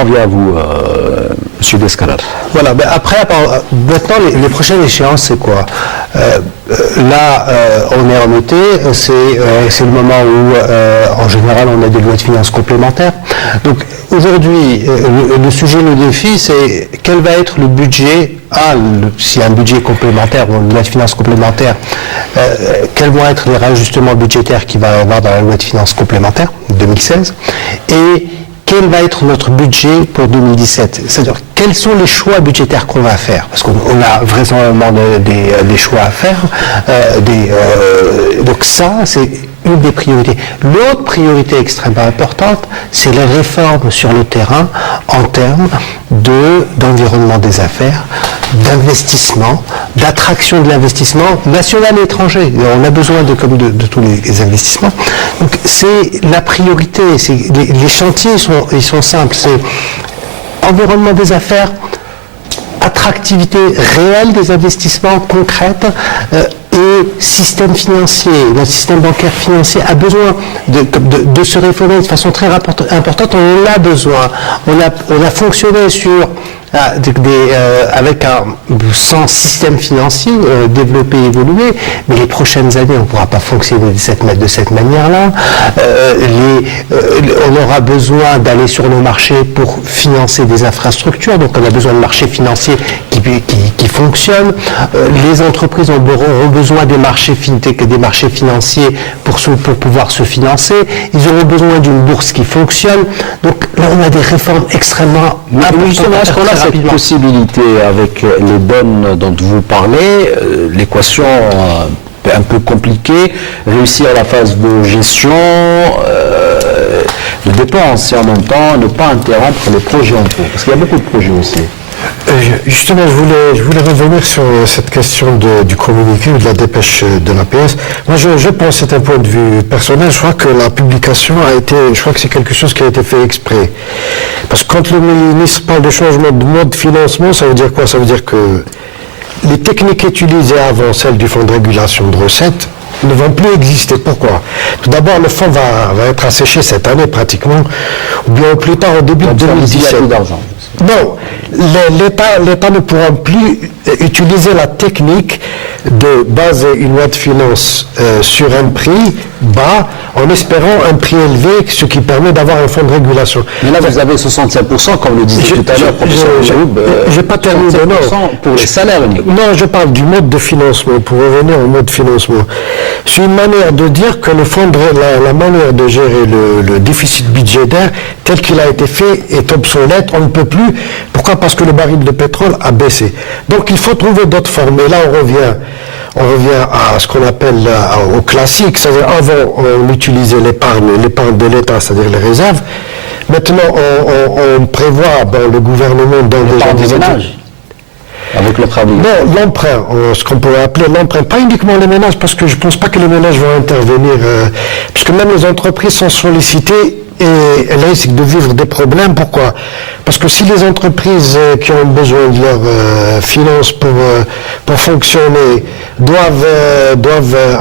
on revient à vous, M. Descalar. Voilà, ben après, maintenant, les prochaines échéances, c'est quoi? Là, on est en été, c'est le moment où, en général, on a des lois de finances complémentaires. Donc, aujourd'hui, le sujet, le défi, c'est quel va être le budget, s'il y a un budget complémentaire, ou une loi de finances complémentaire, quels vont être les réajustements budgétaires qu'il va y avoir dans la loi de finances complémentaire 2016, et quel va être notre budget pour 2017? C'est-à-dire, quels sont les choix budgétaires qu'on va faire? Parce qu'on a vraisemblablement des choix à faire. Donc ça, c'est une des priorités. L'autre priorité extrêmement importante, c'est les réformes sur le terrain en termes d'environnement des affaires, d'investissement, d'attraction de l'investissement national et étranger. On a besoin de tous les investissements. Donc c'est la priorité. Les chantiers ils sont simples. C'est environnement des affaires, attractivité réelle des investissements concrètes, et système financier. Notre système bancaire financier a besoin de se réformer de façon très importante. On en a besoin. On a fonctionné avec sans système financier développé, évolué, mais les prochaines années, on ne pourra pas fonctionner de cette manière-là. On aura besoin d'aller sur nos marchés pour financer des infrastructures, donc on a besoin de marchés financiers qui fonctionnent. Les entreprises auront besoin des marchés financiers pour pouvoir se financer. Ils auront besoin d'une bourse qui fonctionne. Donc là, on a des réformes extrêmement importantes. Cette possibilité avec les bonnes dont vous parlez, l'équation un peu compliquée, réussir la phase de gestion, de dépenses et en même temps ne pas interrompre les projets en cours, parce qu'il y a beaucoup de projets aussi. Justement, je voulais revenir sur cette question du communiqué ou de la dépêche de l'APS. Moi, je pense, c'est un point de vue personnel, je crois que la publication je crois que c'est quelque chose qui a été fait exprès. Parce que quand le ministre parle de changement de mode de financement, ça veut dire quoi? Ça veut dire que les techniques utilisées avant, celles du fonds de régulation de recettes, ne vont plus exister. Pourquoi? Tout d'abord, le fonds va être asséché cette année pratiquement, ou bien au plus tard au début de 2017. Il y a plus d'argent. Non, l'État ne pourra plus utiliser la technique de baser une loi de finances sur un prix bas en espérant un prix élevé, ce qui permet d'avoir un fonds de régulation. Mais là, vous avez 65%, comme le disait tout à l'heure, professeur Jaoub. J'ai pas terminé, non. Pour les salaires uniques. Non, je parle du mode de financement, pour revenir au mode de financement. C'est une manière de dire que la manière de gérer le déficit budgétaire tel qu'il a été fait est obsolète, on ne peut plus. Pourquoi? Parce que le baril de pétrole a baissé. Donc il faut trouver d'autres formes. Et là, on revient à ce qu'on appelle au classique, c'est-à-dire avant on utilisait l'épargne de l'État, c'est-à-dire les réserves. Maintenant on prévoit dans le gouvernement des ménages. Avec le travail. Non, l'emprunt, ce qu'on pourrait appeler l'emprunt, pas uniquement les ménages, parce que je ne pense pas que les ménages vont intervenir, puisque même les entreprises sont sollicitées et elles risquent de vivre des problèmes. Pourquoi? Parce que si les entreprises qui ont besoin de leurs finances pour fonctionner doivent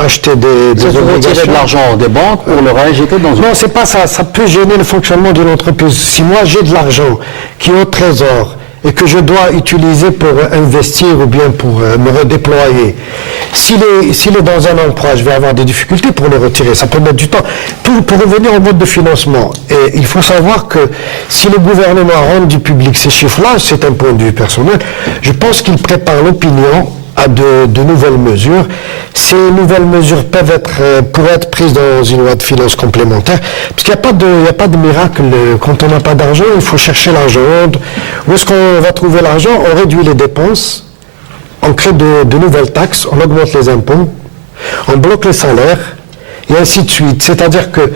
acheter des obligations, retirer de l'argent des banques pour le réinjecter dans une... Non, c'est pas ça. Ça peut gêner le fonctionnement d'une entreprise. Si moi j'ai de l'argent qui est au trésor et que je dois utiliser pour investir ou bien pour me redéployer. S'il est dans un emploi, je vais avoir des difficultés pour le retirer. Ça peut mettre du temps. Pour revenir au mode de financement, et il faut savoir que si le gouvernement a rendu public ces chiffres-là, c'est un point de vue personnel, je pense qu'il prépare l'opinion à de nouvelles mesures. Ces nouvelles mesures pourraient être prises dans une loi de finances complémentaire, parce qu'il n'y a pas de miracle. Quand on n'a pas d'argent, il faut chercher l'argent. Où est-ce qu'on va trouver l'argent? On réduit les dépenses, on crée de nouvelles taxes, on augmente les impôts, on bloque les salaires, et ainsi de suite. C'est-à-dire que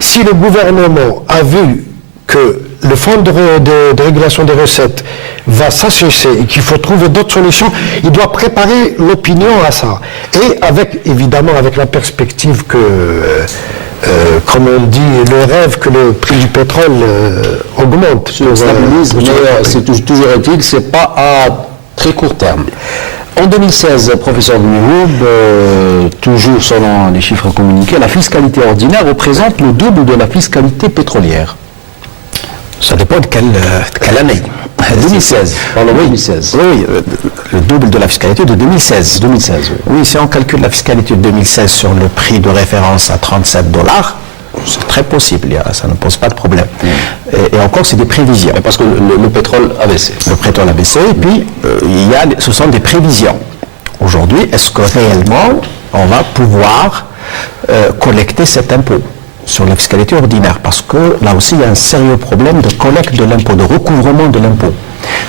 si le gouvernement a vu que le fonds de régulation des recettes va s'assécher et qu'il faut trouver d'autres solutions, il doit préparer l'opinion à ça. Et évidemment avec la perspective que, comme on dit, le rêve que le prix du pétrole augmente. Stabilise, mais c'est toujours est-il, c'est pas à très court terme. En 2016, professeur Dmiroub, toujours selon les chiffres communiqués, la fiscalité ordinaire représente le double de la fiscalité pétrolière. Ça dépend de quelle année. 2016. Parlons de 2016. Oui, le double de la fiscalité de 2016. 2016, oui. Oui, si on calcule la fiscalité de 2016 sur le prix de référence à $37, c'est très possible, ça ne pose pas de problème. Et encore, c'est des prévisions. Parce que le pétrole a baissé. Le pétrole a baissé, et puis ce sont des prévisions. Aujourd'hui, est-ce que réellement on va pouvoir collecter cet impôt sur la fiscalité ordinaire? Parce que là aussi, il y a un sérieux problème de collecte de l'impôt, de recouvrement de l'impôt.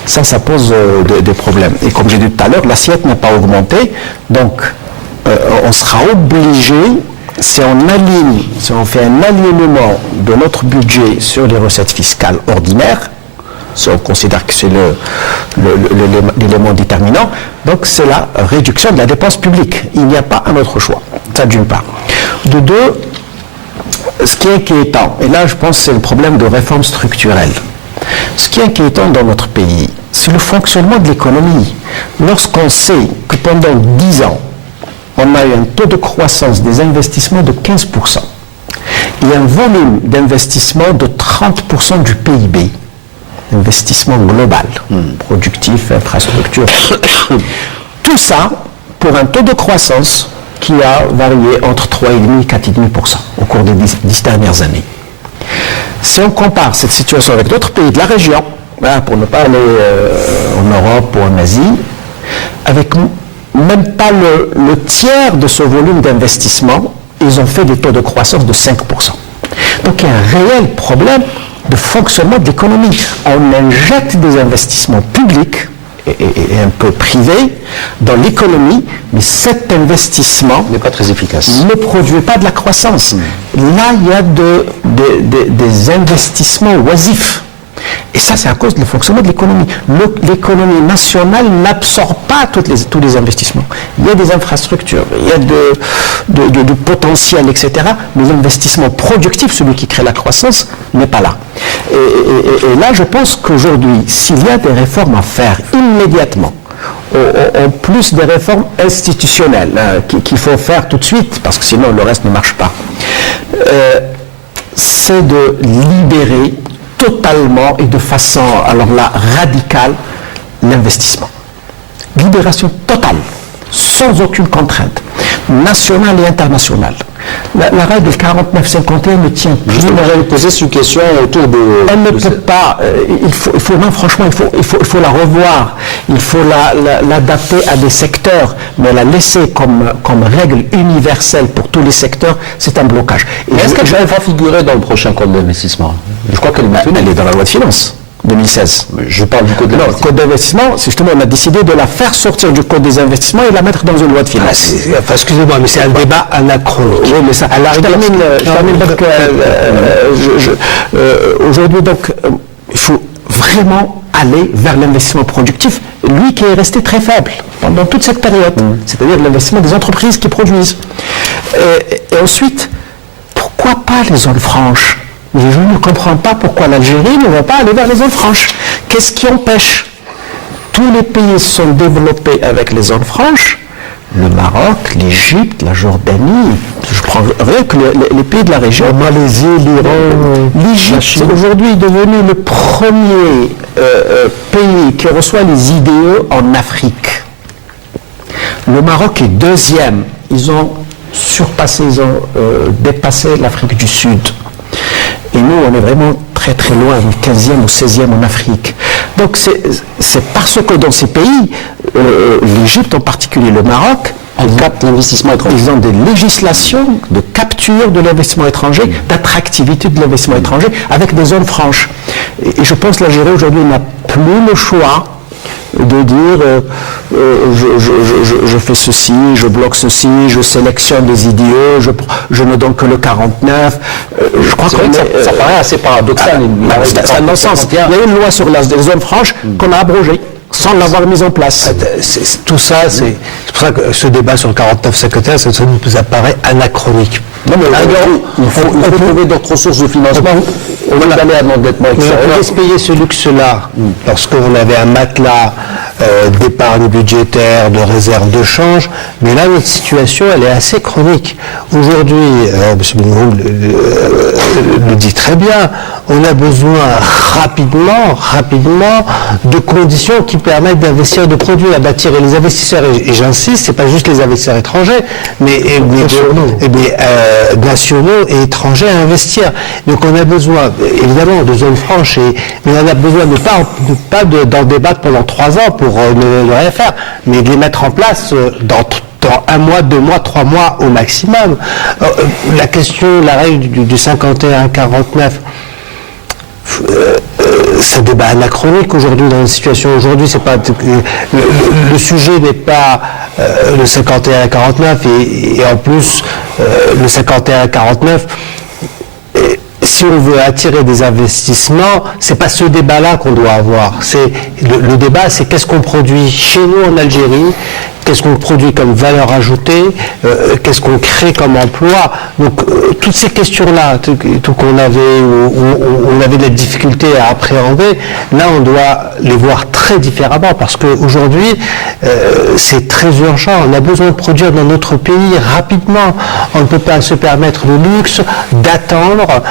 Ça pose des problèmes. Et comme j'ai dit tout à l'heure, l'assiette n'a pas augmenté, donc on sera obligé, si on fait un alignement de notre budget sur les recettes fiscales ordinaires, si on considère que c'est l'élément déterminant, donc c'est la réduction de la dépense publique. Il n'y a pas un autre choix. Ça d'une part. De deux, ce qui est inquiétant, et là je pense que c'est le problème de réforme structurelle, ce qui est inquiétant dans notre pays, c'est le fonctionnement de l'économie. Lorsqu'on sait que pendant 10 ans, on a eu un taux de croissance des investissements de 15%, il y a un volume d'investissement de 30% du PIB, investissement global, productif, infrastructure, tout ça pour un taux de croissance qui a varié entre 3,5 et 4,5% au cours des 10 dernières années. Si on compare cette situation avec d'autres pays de la région, pour ne pas aller en Europe ou en Asie, avec même pas le tiers de ce volume d'investissement, ils ont fait des taux de croissance de 5%. Donc il y a un réel problème de fonctionnement de l'économie. On injecte des investissements publics et un peu privés dans l'économie, mais cet investissement n'est pas très efficace. Ne produit pas de la croissance. Là, il y a des investissements oisifs. Et ça, c'est à cause du fonctionnement de l'économie. L'économie nationale n'absorbe pas tous les investissements. Il y a des infrastructures, il y a du potentiel, etc. Mais l'investissement productif, celui qui crée la croissance, n'est pas là. Et là, je pense qu'aujourd'hui, s'il y a des réformes à faire immédiatement, en plus des réformes institutionnelles qu'il faut faire tout de suite, parce que sinon le reste ne marche pas, c'est de libérer totalement et de façon, alors là, radicale, l'investissement. Libération totale, sans aucune contrainte, nationale et internationale. La règle 49-51 ne tient plus. Justement, j'allais poser cette question autour de... Elle ne peut pas, non, franchement, il faut la revoir, il faut l'adapter à des secteurs, mais la laisser comme règle universelle pour tous les secteurs, c'est un blocage. Est-ce qu'elle va figurer dans le prochain code d'investissement? Je crois qu'elle est dans la loi de finances. 2016. Je parle du code de l'investissement. Le code d'investissement, c'est justement, on a décidé de la faire sortir du code des investissements et la mettre dans une loi de finances. Excusez-moi, mais c'est un débat anachronique. Oui, mais ça. Je termine donc. Aujourd'hui, donc, il faut vraiment aller vers l'investissement productif, lui qui est resté très faible pendant toute cette période, c'est-à-dire l'investissement des entreprises qui produisent. Et ensuite, pourquoi pas les zones franches? Mais je ne comprends pas pourquoi l'Algérie ne va pas aller vers les zones franches. Qu'est-ce qui empêche? Tous les pays sont développés avec les zones franches. Le Maroc, l'Égypte, la Jordanie, je prends rien que les pays de la région. La Malaisie, l'Iran, l'Égypte est aujourd'hui devenu le premier pays qui reçoit les idéaux en Afrique. Le Maroc est deuxième. Ils ont dépassé l'Afrique du Sud. Et nous, on est vraiment très très loin, 15e ou 16e en Afrique. Donc c'est parce que dans ces pays, l'Égypte en particulier, le Maroc, capte l'investissement étranger. Ils ont des législations de capture de l'investissement étranger, d'attractivité de l'investissement étranger, avec des zones franches. Et je pense que l'Algérie aujourd'hui n'a plus le choix de dire je fais ceci, je bloque ceci, je sélectionne des idéaux, je ne donne que le 49. Je crois que ça paraît assez paradoxal. C'est un non-sens. Il y a une loi sur les zones franches qu'on a abrogée sans l'avoir mise en place. Tout ça, c'est pour ça que ce débat sur le 49-51, ça nous apparaît anachronique. Non, mais il faut trouver d'autres sources de financement. On va aller à l'endettement extérieur. On laisse payer ce luxe-là lorsqu'on avait un matelas d'épargne budgétaire, de réserve de change, mais là notre situation elle est assez chronique. Aujourd'hui, M. Benhoum le dit très bien, on a besoin rapidement de conditions qui permettent d'investir, de produire, à bâtir. Et les investisseurs, et j'insiste, c'est pas juste les investisseurs étrangers, mais nationaux et étrangers à investir. Donc on a besoin, évidemment, de zones franches, mais on a besoin d'en débattre pendant 3 ans pour ne rien faire, mais de les mettre en place dans 1 mois, 2 mois, 3 mois au maximum. La question, la règle du 51-49, c'est un débat anachronique aujourd'hui dans une situation. Aujourd'hui, c'est pas le sujet n'est pas le 51-49 et en plus le 51-49. Si on veut attirer des investissements, c'est pas ce débat-là qu'on doit avoir. C'est le débat, c'est qu'est-ce qu'on produit chez nous en Algérie, qu'est-ce qu'on produit comme valeur ajoutée, qu'est-ce qu'on crée comme emploi. Donc toutes ces questions-là, tout qu'on avait, on avait de la difficulté à appréhender, là on doit les voir très différemment parce qu'aujourd'hui c'est très urgent. On a besoin de produire dans notre pays rapidement. On ne peut pas se permettre le luxe d'attendre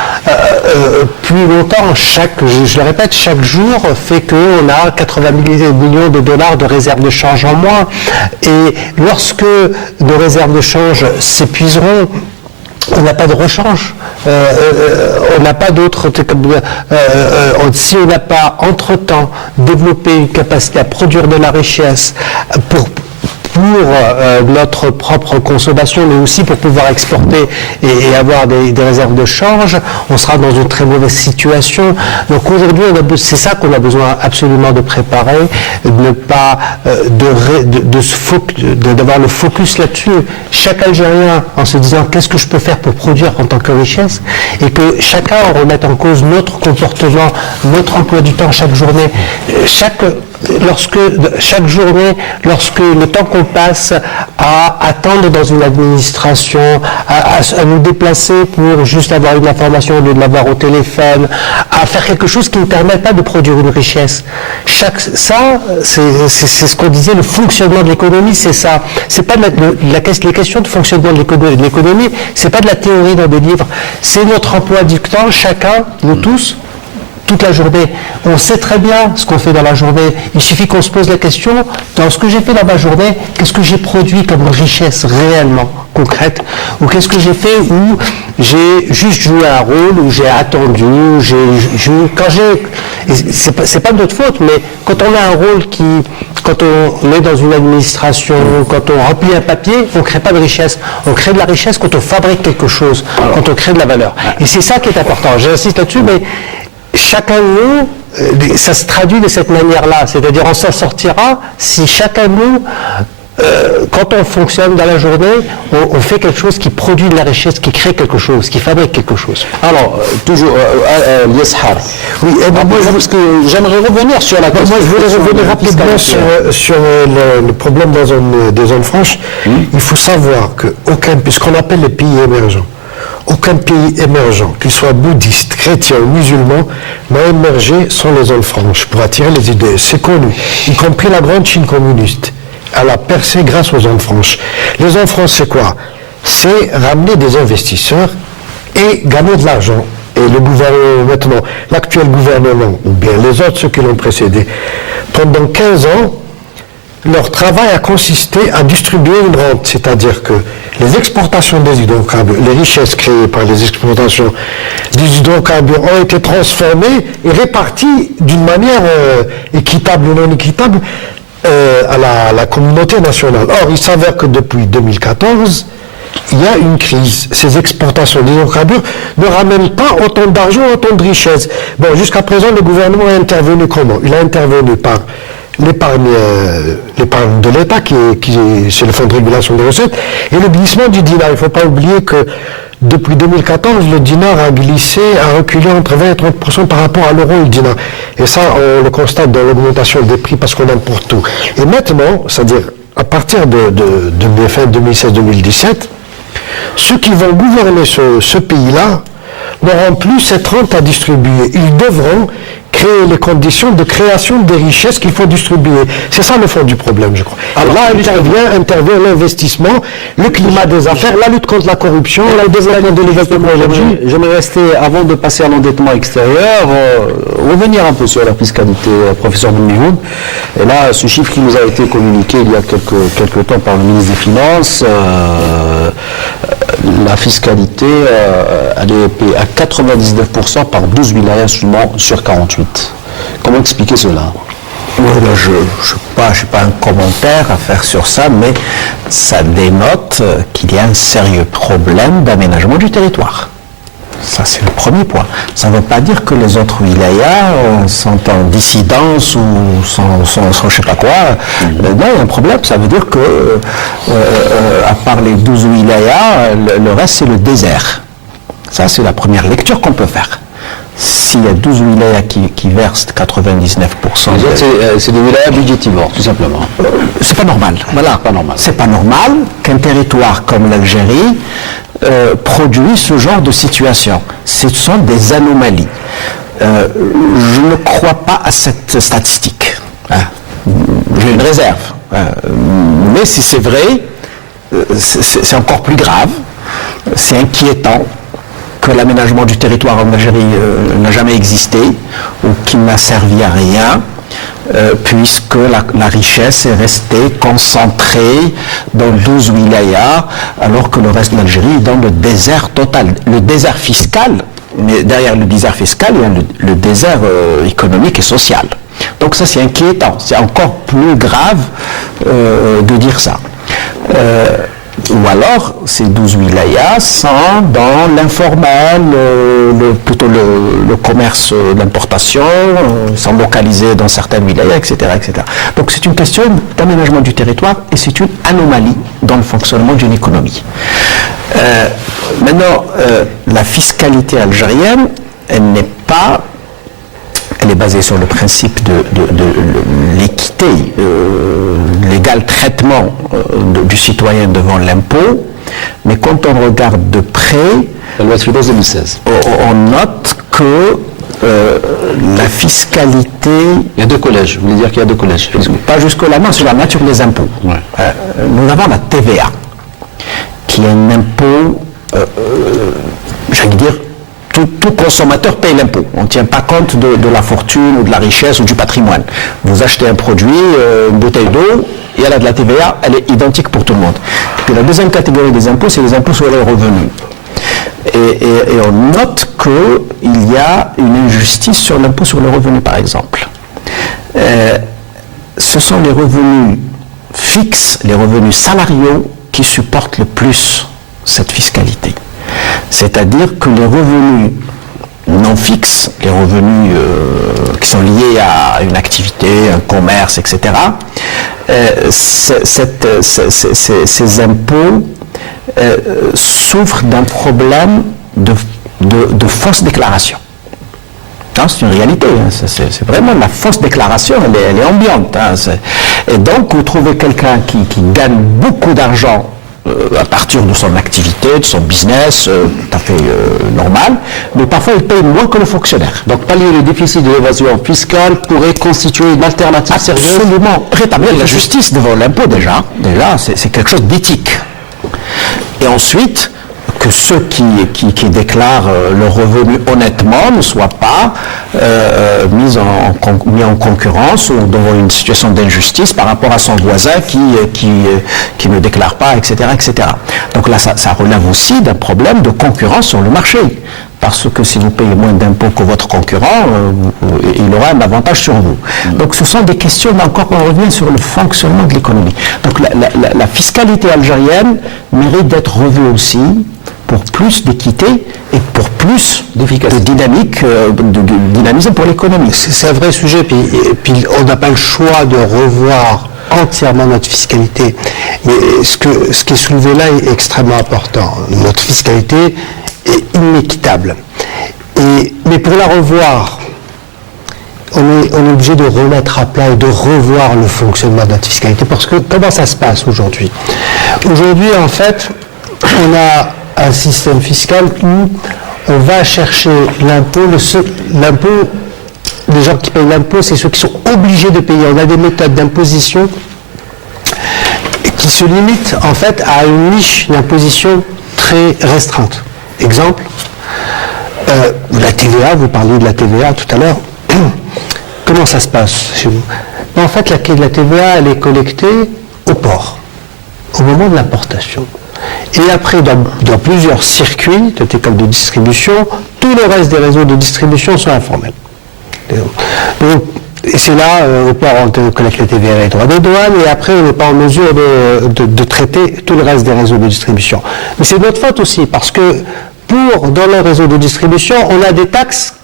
plus longtemps. Je le répète, chaque jour fait qu'on a 80 millions de dollars de réserves de change en moins. Et lorsque nos réserves de change s'épuiseront, on n'a pas de rechange, on n'a pas d'autre. Si on n'a pas entre-temps développé une capacité à produire de la richesse pour notre propre consommation, mais aussi pour pouvoir exporter et avoir des réserves de change, on sera dans une très mauvaise situation. Donc aujourd'hui, c'est ça qu'on a besoin absolument de préparer, de ne pas d'avoir le focus là-dessus. Chaque Algérien, en se disant qu'est-ce que je peux faire pour produire en tant que richesse, et que chacun remette en cause notre comportement, notre emploi du temps chaque journée, chaque journée, lorsque le temps qu'on passe à attendre dans une administration, à nous déplacer pour juste avoir une information au lieu de l'avoir au téléphone, à faire quelque chose qui ne permet pas de produire une richesse. C'est ce qu'on disait, le fonctionnement de l'économie, c'est ça. C'est pas les questions de fonctionnement de l'économie, c'est pas de la théorie dans des livres. C'est notre emploi du temps, chacun, nous tous, toute la journée. On sait très bien ce qu'on fait dans la journée. Il suffit qu'on se pose la question, dans ce que j'ai fait dans ma journée, qu'est-ce que j'ai produit comme richesse réellement concrète, ou qu'est-ce que j'ai fait où j'ai juste joué un rôle, où j'ai attendu, c'est pas de notre faute, mais quand on a un rôle quand on est dans une administration, quand on remplit un papier, on ne crée pas de richesse. On crée de la richesse quand on fabrique quelque chose, quand on crée de la valeur. Et c'est ça qui est important. J'insiste là-dessus, mais chacun de nous, ça se traduit de cette manière-là. C'est-à-dire, on s'en sortira si chacun de nous, quand on fonctionne dans la journée, on fait quelque chose qui produit de la richesse, qui crée quelque chose, qui fabrique quelque chose. Alors, toujours, Yeshar. Oui, parce que j'aimerais revenir sur la question. Moi, je voulais revenir rapidement sur le problème des zones franches. Il faut savoir puisqu'on appelle les pays émergents, aucun pays émergent, qu'il soit bouddhiste, chrétien ou musulman, n'a émergé sans les zones franches pour attirer les idées. C'est connu, y compris la grande Chine communiste. Elle a percé grâce aux zones franches. Les zones franches, c'est quoi? C'est ramener des investisseurs et gagner de l'argent. Et le gouvernement, maintenant, l'actuel gouvernement, ou bien les autres, ceux qui l'ont précédé, pendant 15 ans, leur travail a consisté à distribuer une rente, c'est-à-dire que les exportations des hydrocarbures, les richesses créées par les exportations des hydrocarbures ont été transformées et réparties d'une manière équitable ou non équitable à la communauté nationale. Or, il s'avère que depuis 2014, il y a une crise. Ces exportations d'hydrocarbures ne ramènent pas autant d'argent, autant de richesses. Bon, jusqu'à présent, le gouvernement a intervenu comment? Il a intervenu par l'épargne de l'État, c'est le fonds de régulation des recettes, et le glissement du dinar. Il ne faut pas oublier que depuis 2014, le dinar a reculé entre 20 et 30% par rapport à l'euro et le dinar. Et ça, on le constate dans l'augmentation des prix parce qu'on importe tout. Et maintenant, c'est-à-dire à partir de fin 2016-2017, ceux qui vont gouverner ce pays-là n'auront plus cette rente à distribuer. Ils devront créer les conditions de création des richesses qu'il faut distribuer. C'est ça le fond du problème, je crois. Alors là intervient l'investissement, le climat des affaires, la lutte contre la corruption, le développement de nouvelles technologies. J'aimerais rester, avant de passer à l'endettement extérieur, revenir un peu sur la fiscalité, professeur Boumnioud. Et là, ce chiffre qui nous a été communiqué il y a quelques temps par le ministre des Finances, la fiscalité, elle est payée à 99% par 12 wilayas seulement sur 48. Comment expliquer cela? Je n'ai pas un commentaire à faire sur ça, mais ça dénote qu'il y a un sérieux problème d'aménagement du territoire. Ça, c'est le premier point. Ça ne veut pas dire que les autres wilayas sont en dissidence ou sont je ne sais pas quoi. Non, il y a un problème. Ça veut dire que, à part les 12 wilayas, le reste, c'est le désert. Ça, c'est la première lecture qu'on peut faire. S'il y a 12 wilayas qui versent 99%... C'est des wilayas budgétivores, tout simplement. C'est pas normal. Voilà. C'est pas normal qu'un territoire comme l'Algérie produit ce genre de situation. Ce sont des anomalies. Je ne crois pas à cette statistique. J'ai une réserve. Mais si c'est vrai, c'est encore plus grave. C'est inquiétant que l'aménagement du territoire en Algérie n'a jamais existé ou qu'il n'a servi à rien, puisque la richesse est restée concentrée dans 12 wilayas, alors que le reste de l'Algérie est dans le désert total. Le désert fiscal, mais derrière le désert fiscal, il y a le désert économique et social. Donc ça, c'est inquiétant. C'est encore plus grave de dire ça. Ou alors, ces 12 wilayas sont dans l'informel, plutôt le commerce d'importation, sont localisés dans certaines wilayas, etc., etc. Donc c'est une question d'aménagement du territoire et c'est une anomalie dans le fonctionnement d'une économie. Maintenant, la fiscalité algérienne, elle est basée sur le principe de l'équité, l'égal traitement du citoyen devant l'impôt, mais quand on regarde de près, la loi de finances 2016, on note que la fiscalité... Il y a deux collèges, vous voulez dire qu'il y a deux collèges? Pas jusque-là, non, sur la nature des impôts. Ouais. Nous avons la TVA, qui est un impôt, j'allais dire, tout consommateur paye l'impôt. On ne tient pas compte de la fortune ou de la richesse ou du patrimoine. Vous achetez un produit, une bouteille d'eau, et elle a de la TVA, elle est identique pour tout le monde. Puis la deuxième catégorie des impôts, c'est les impôts sur les revenus. Et on note qu'il y a une injustice sur l'impôt sur les revenus, par exemple. Ce sont les revenus fixes, les revenus salariaux, qui supportent le plus cette fiscalité. C'est-à-dire que les revenus non fixes, les revenus qui sont liés à une activité, un commerce, etc., ces impôts souffrent d'un problème de fausse déclaration. C'est une réalité, c'est vraiment la fausse déclaration, elle est ambiante. Et donc, vous trouvez quelqu'un qui gagne beaucoup d'argent à partir de son activité, de son business, tout à fait normal, mais parfois il paye moins que le fonctionnaire. Donc pallier le déficit de l'évasion fiscale pourrait constituer une alternative sérieuse? Absolument. Rétablir la justice devant l'impôt déjà c'est quelque chose d'éthique. Et ensuite, que ceux qui déclarent leurs revenus honnêtement ne soient pas mis en concurrence ou dans une situation d'injustice par rapport à son voisin qui ne déclare pas, etc., etc. Donc là, ça relève aussi d'un problème de concurrence sur le marché. Parce que si vous payez moins d'impôts que votre concurrent, il aura un avantage sur vous. Donc ce sont des questions, encore on revient sur le fonctionnement de l'économie. Donc la fiscalité algérienne mérite d'être revue aussi pour plus d'équité et pour plus de dynamisme pour l'économie. C'est un vrai sujet, puis on n'a pas le choix de revoir entièrement notre fiscalité. Mais ce qui est soulevé là est extrêmement important. Notre fiscalité est inéquitable. Mais pour la revoir, on est obligé de remettre à plat et de revoir le fonctionnement de notre fiscalité. Parce que comment ça se passe aujourd'hui? Aujourd'hui, en fait, on a un système fiscal où on va chercher l'impôt les gens qui payent l'impôt, c'est ceux qui sont obligés de payer. On a des méthodes d'imposition qui se limitent en fait à une niche d'imposition très restreinte. Exemple, la TVA, vous parliez de la TVA tout à l'heure. Comment ça se passe chez vous? En fait, la TVA, elle est collectée au port, au moment de l'importation. Et après, dans plusieurs circuits de canaux de distribution, tout le reste des réseaux de distribution sont informels. Et c'est là, au port, on collecte la TVA et les droits de douane, et après, on n'est pas en mesure de traiter tout le reste des réseaux de distribution. Mais c'est notre faute aussi, parce que dans le réseau de distribution, on a des taxes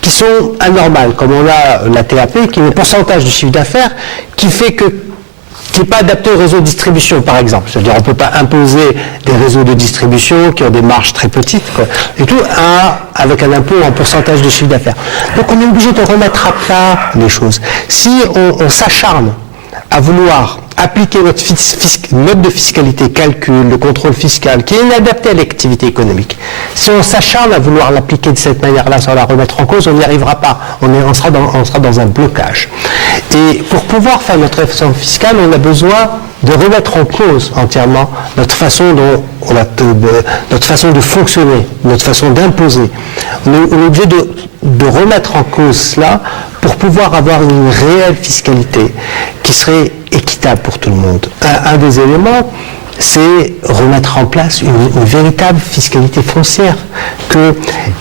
qui sont anormales, comme on a la TAP, qui est le pourcentage du chiffre d'affaires, qui n'est pas adapté au réseau de distribution, par exemple. C'est-à-dire, on ne peut pas imposer des réseaux de distribution qui ont des marges très petites, quoi, et tout, avec un impôt en pourcentage de chiffre d'affaires. Donc, on est obligé de remettre à plat les choses. Si on s'acharne à vouloir appliquer notre mode de fiscalité, calcul, le contrôle fiscal, qui est inadapté à l'activité économique. Si on s'acharne à vouloir l'appliquer de cette manière-là sans la remettre en cause, on n'y arrivera pas. On sera dans un blocage. Et pour pouvoir faire notre réforme fiscale, on a besoin de remettre en cause entièrement notre façon de fonctionner, notre façon d'imposer. On est obligé de remettre en cause cela pour pouvoir avoir une réelle fiscalité qui serait équitable pour tout le monde. Un des éléments, c'est remettre en place une véritable fiscalité foncière.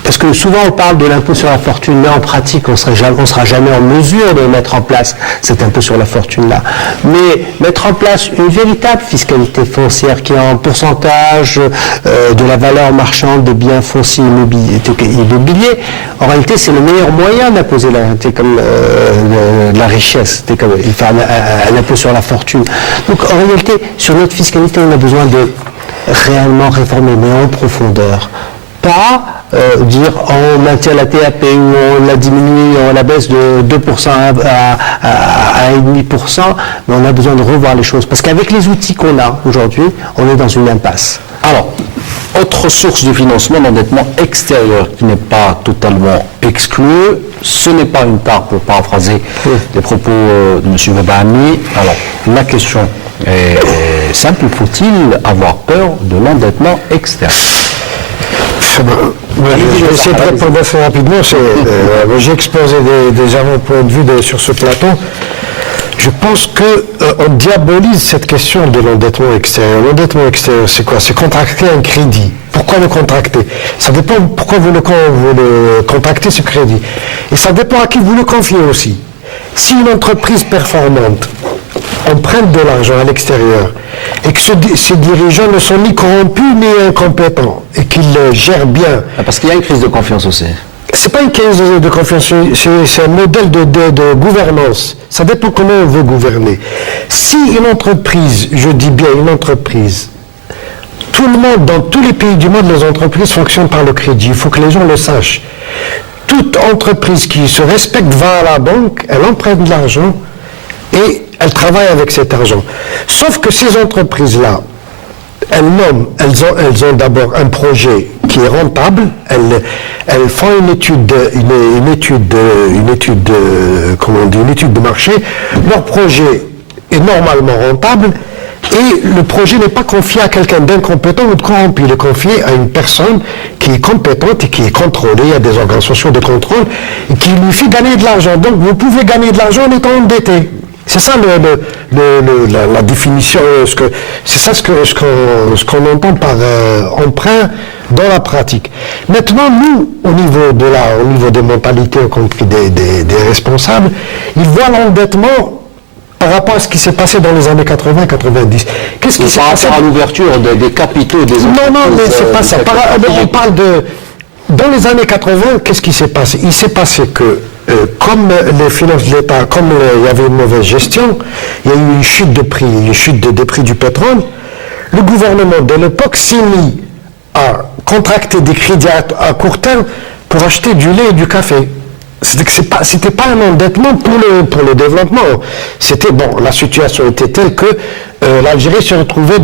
Parce que souvent on parle de l'impôt sur la fortune, mais en pratique on sera jamais en mesure de mettre en place cet impôt sur la fortune-là. Mais mettre en place une véritable fiscalité foncière qui est en pourcentage de la valeur marchande des biens fonciers immobiliers, en réalité c'est le meilleur moyen d'imposer la richesse, faire un impôt sur la fortune. Donc en réalité, sur notre fiscalité, on a besoin de réellement réformer, mais en profondeur. Pas dire on maintient la TAP ou on la diminue, on la baisse de 2% à 1,5%, mais on a besoin de revoir les choses. Parce qu'avec les outils qu'on a aujourd'hui, on est dans une impasse. Alors, autre source de financement, l'endettement extérieur qui n'est pas totalement exclu, ce n'est pas une part, pour paraphraser les propos de M. Webahami. Alors, la question est simple, faut-il avoir peur de l'endettement externe? Je vais essayer de répondre assez rapidement. J'ai exposé des avant-points de vue sur ce plateau. Je pense qu'on diabolise cette question de l'endettement extérieur. L'endettement extérieur, c'est quoi? C'est contracter un crédit. Pourquoi le contracter? Ça dépend pourquoi vous le contractez, ce crédit. Et ça dépend à qui vous le confiez aussi. Si une entreprise performante emprunte de l'argent à l'extérieur et que ces dirigeants ne sont ni corrompus ni incompétents et qu'ils gèrent bien. Parce qu'il y a une crise de confiance aussi. C'est pas une crise de confiance, c'est un modèle de gouvernance. Ça dépend comment on veut gouverner. Si une entreprise, je dis bien une entreprise, tout le monde, dans tous les pays du monde, les entreprises fonctionnent par le crédit. Il faut que les gens le sachent. Toute entreprise qui se respecte va à la banque, elle emprunte de l'argent et elle travaille avec cet argent. Sauf que ces entreprises-là, elles ont d'abord un projet qui est rentable, elles font une étude de marché, leur projet est normalement rentable, et le projet n'est pas confié à quelqu'un d'incompétent ou de corrompu, il est confié à une personne qui est compétente et qui est contrôlée, il y a des organisations de contrôle, et qui lui fait gagner de l'argent. Donc vous pouvez gagner de l'argent en étant endetté. C'est ça la définition, c'est ça ce qu'on entend par emprunt dans la pratique. Maintenant, nous, au niveau des mentalités, y compris des responsables, ils voient l'endettement par rapport à ce qui s'est passé dans les années 80-90. Qu'est-ce qui s'est passé par rapport à l'ouverture des capitaux des entreprises? Non, mais c'est pas ça. On parle de... Dans les années 80, qu'est-ce qui s'est passé? Il s'est passé que, comme les finances de l'État, comme il y avait une mauvaise gestion, il y a eu une chute de prix, des prix du pétrole. Le gouvernement de l'époque s'est mis à contracter des crédits à court terme pour acheter du lait et du café. C'était pas un endettement pour le développement. C'était bon, la situation était telle que l'Algérie se retrouvait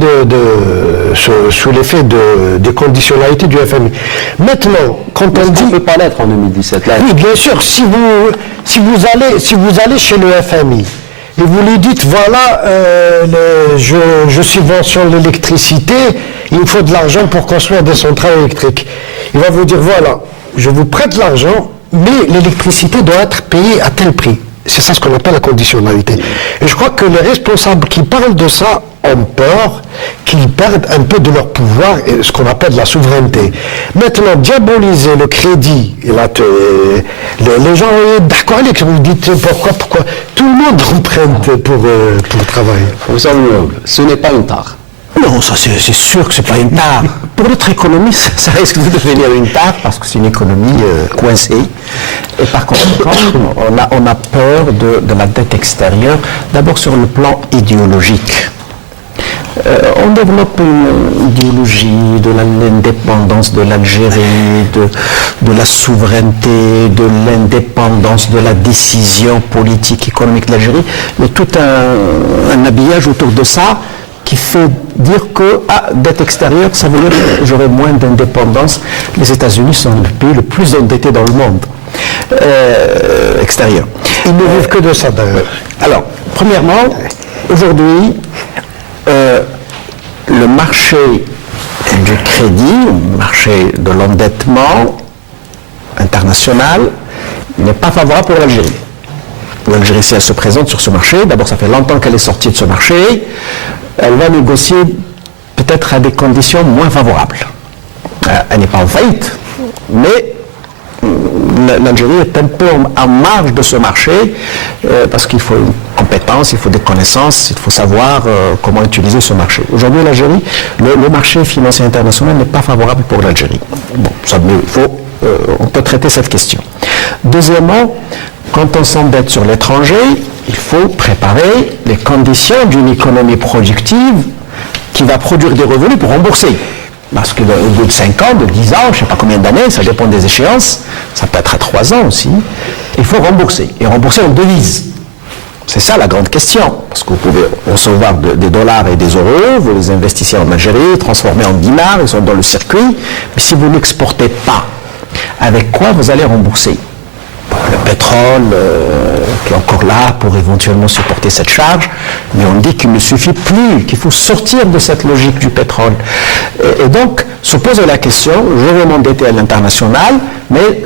sous l'effet des conditionnalités du FMI. Maintenant, quand on dit, on ne peut pas l'être en 2017. Là. oui, bien sûr, si vous allez chez le FMI et vous lui dites voilà, je subventionne l'électricité, il me faut de l'argent pour construire des centrales électriques. Il va vous dire voilà, je vous prête l'argent, mais l'électricité doit être payée à tel prix. C'est ça ce qu'on appelle la conditionnalité. Et je crois que les responsables qui parlent de ça ont peur qu'ils perdent un peu de leur pouvoir et ce qu'on appelle la souveraineté. Maintenant, diaboliser le crédit, et là, les gens sont d'accord avec vous dites pourquoi tout le monde emprunte pour travailler. Professeur, ce n'est pas une tare. Non, ça c'est sûr que c'est pas une tare. Pour notre économie, ça risque de devenir une tare parce que c'est une économie coincée. Et par conséquent, on a peur de la dette extérieure, d'abord sur le plan idéologique. On développe une idéologie de l'indépendance de l'Algérie, de la souveraineté, de l'indépendance, de la décision politique, économique de l'Algérie, mais tout un habillage autour de ça qui fait dire que dette extérieure, ça veut dire que j'aurai moins d'indépendance. Les États-Unis sont le pays le plus endetté dans le monde extérieur. Ils ne vivent que de ça d'ailleurs. Alors, premièrement, aujourd'hui, le marché du crédit, le marché de l'endettement international n'est pas favorable pour l'Algérie. L'Algérie, si elle se présente sur ce marché, d'abord ça fait longtemps qu'elle est sortie de ce marché, elle va négocier peut-être à des conditions moins favorables. Elle n'est pas en faillite, mais l'Algérie est un peu en marge de ce marché parce qu'il faut une compétence, il faut des connaissances, il faut savoir comment utiliser ce marché. Aujourd'hui, l'Algérie, le marché financier international n'est pas favorable pour l'Algérie. Bon, ça, on peut traiter cette question. Deuxièmement, quand on s'endette sur l'étranger, il faut préparer les conditions d'une économie productive qui va produire des revenus pour rembourser. Parce qu'au bout de 5 ans, de 10 ans, je ne sais pas combien d'années, ça dépend des échéances, ça peut être à 3 ans aussi, il faut rembourser. Et rembourser en devises. C'est ça la grande question. Parce que vous pouvez recevoir des dollars et des euros, vous les investissez en Algérie, transformés en dinars, ils sont dans le circuit. Mais si vous n'exportez pas, avec quoi vous allez rembourser ? Le pétrole qui est encore là pour éventuellement supporter cette charge, mais on dit qu'il ne suffit plus, qu'il faut sortir de cette logique du pétrole. Et donc, se pose la question, je vais m'endetter à l'international, mais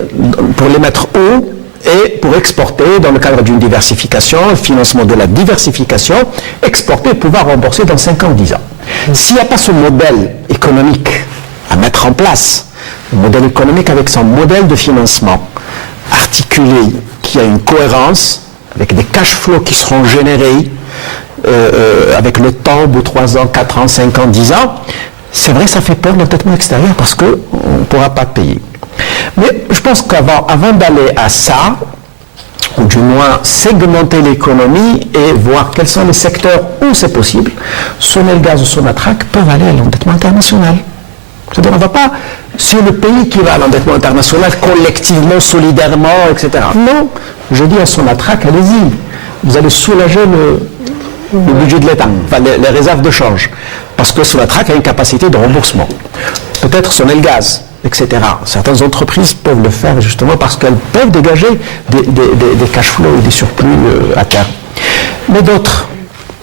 pour les mettre où et pour exporter dans le cadre d'une diversification, le financement de la diversification, exporter et pouvoir rembourser dans 5 ans ou 10 ans. S'il n'y a pas ce modèle économique à mettre en place, un modèle économique avec son modèle de financement, articulé, qui a une cohérence, avec des cash flows qui seront générés avec le temps, au bout de 3 ans, 4 ans, 5 ans, 10 ans, c'est vrai, ça fait peur l'endettement extérieur parce qu'on ne pourra pas payer. Mais je pense qu'avant d'aller à ça, ou du moins segmenter l'économie et voir quels sont les secteurs où c'est possible, Sonelgaz ou Sonatrach peuvent aller à l'endettement international. C'est-à-dire, on ne va pas, c'est le pays qui va à l'endettement international collectivement, solidairement, etc. Non, je dis à Sonatrach, allez-y, vous allez soulager le budget de l'État, enfin les réserves de change, parce que Sonatrach a une capacité de remboursement. Peut-être Sonelgaz, etc. Certaines entreprises peuvent le faire justement parce qu'elles peuvent dégager des cash flows et des surplus à terme. Mais d'autres,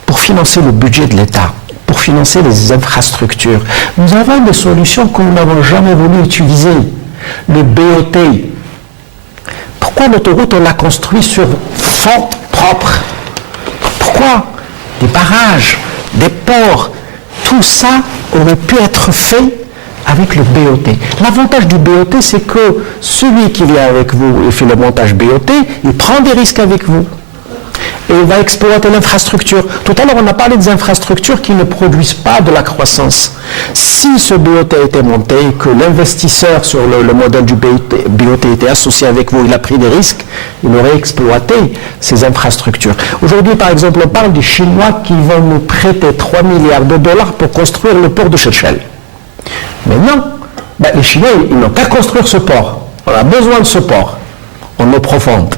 pour financer le budget de l'État, pour financer les infrastructures. Nous avons des solutions que nous n'avons jamais voulu utiliser. Le BOT. Pourquoi l'autoroute, on l'a construit sur fonds propres? Pourquoi? Des barrages, des ports, tout ça aurait pu être fait avec le BOT. L'avantage du BOT, c'est que celui qui vient avec vous et fait le montage BOT, il prend des risques avec vous. Et il va exploiter l'infrastructure. Tout à l'heure, on a parlé des infrastructures qui ne produisent pas de la croissance. Si ce BOT a été monté, que l'investisseur sur le modèle du BOT était associé avec vous, il a pris des risques, il aurait exploité ces infrastructures. Aujourd'hui, par exemple, on parle des Chinois qui vont nous prêter 3 milliards de dollars pour construire le port de Chefchaouen. Mais non, les Chinois, ils n'ont qu'à construire ce port. On a besoin de ce port. en eau profonde.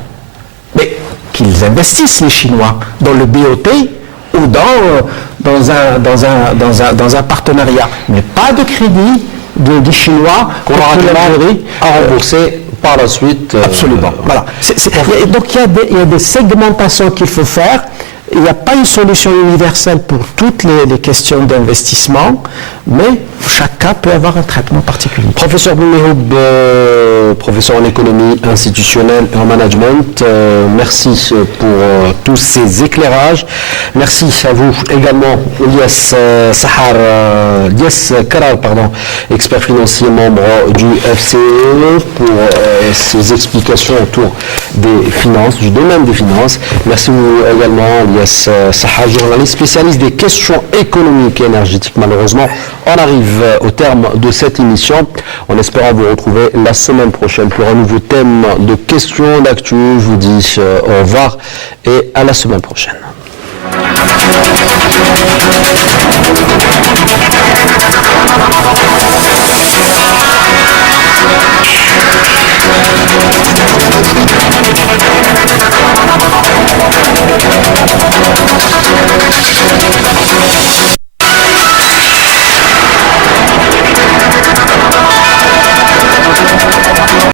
Mais qu'ils investissent, les Chinois, dans le BOT ou dans un partenariat. Mais pas de crédit des Chinois qu'on aura demandé à rembourser par la suite. Absolument. Voilà. Donc il y a des segmentations qu'il faut faire. Il n'y a pas une solution universelle pour toutes les questions d'investissement, mais chaque cas peut avoir un traitement particulier. Professeur Bouméhoub, professeur en économie institutionnelle et en management, merci pour tous ces éclairages. Merci à vous également, Ilyas Karar, expert financier, membre du FCE, pour ces explications autour des finances, du domaine des finances. Merci vous également, Ilyas Sahar, journaliste spécialiste des questions économiques et énergétiques. Malheureusement, on arrive au terme de cette émission, en espérant vous retrouver la semaine prochaine pour un nouveau thème de questions d'actu. Je vous dis au revoir et à la semaine prochaine.